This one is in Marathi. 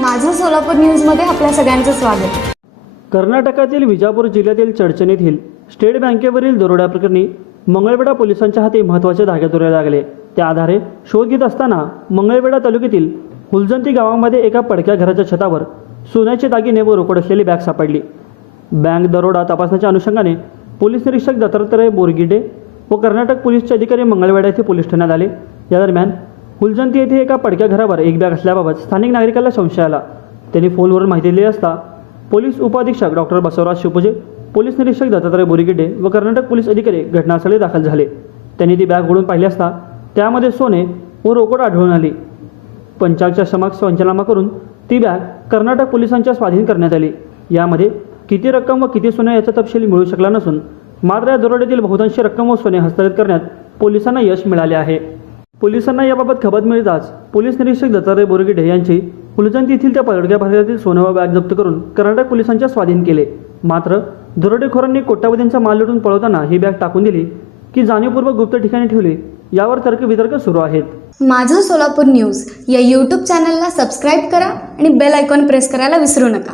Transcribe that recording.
माझं सोलापूर न्यूजमध्ये आपल्या सगळ्यांचं स्वागत. कर्नाटकातील विजापूर जिल्ह्यातील चडचण येथील स्टेट बँकेवरील दरोड्याप्रकरणी मंगळवेढा पोलिसांच्या हाती महत्त्वाचे धागे दोरे लागले. त्या आधारे शोध घेत असताना मंगळवेढा तालुक्यातील हुलजंती गावामध्ये एका पडक्या घराच्या छतावर सोन्याचे दागिने व रोकड असलेली बॅग सापडली. बँक दरोडा तपासण्याच्या अनुषंगाने पोलीस निरीक्षक दत्तात्रय बोरगिडे व कर्नाटक पोलीसचे अधिकारी मंगळवेढा येथे पोलीस ठाण्यात आले. या दरम्यान फुलजंती येथे एका पडक्या घरावर एक बॅग असल्याबाबत स्थानिक नागरिकाला संशय आला. त्यांनी फोनवरून माहिती दिली असता पोलीस उपअधीक्षक डॉक्टर बसवराज शिवपुजे पोलीस निरीक्षक दत्तात्रय बोरिगिडे व कर्नाटक पोलीस अधिकारी घटनास्थळी दाखल झाले. त्यांनी ती बॅग उघडून पाहिली असता त्यामध्ये सोने व रोकड आढळून आली. पंचांगच्या समक्ष पंचनामा करून ती बॅग कर्नाटक पोलिसांच्या स्वाधीन करण्यात आली. यामध्ये किती रक्कम व किती सोने याचा तपशील मिळू शकला नसून मात्र या दरोड्यातील बहुतांशी रक्कम व सोने हस्तगत करण्यात पोलिसांना यश मिळाले आहे. पोलिसांना याबाबत खबर मिळताच पोलीस निरीक्षक दत्तात्रय बोरगिडे यांची हुलजंत येथील त्या पलडक्या भागातील सोनं बॅग जप्त करून कर्नाटक पोलिसांच्या स्वाधीन केले. मात्र दरोडेखोरांनी कोट्यावधींचा माल लुटून पळवताना ही बॅग टाकून दिली की जाणीवपूर्वक गुप्त ठिकाणी ठेवली. यावर तर्कवितर्क सुरू आहेत. माझं सोलापूर न्यूज या यूट्यूब चॅनलला सबस्क्राईब करा आणि बेल आयकॉन प्रेस करायला विसरू नका.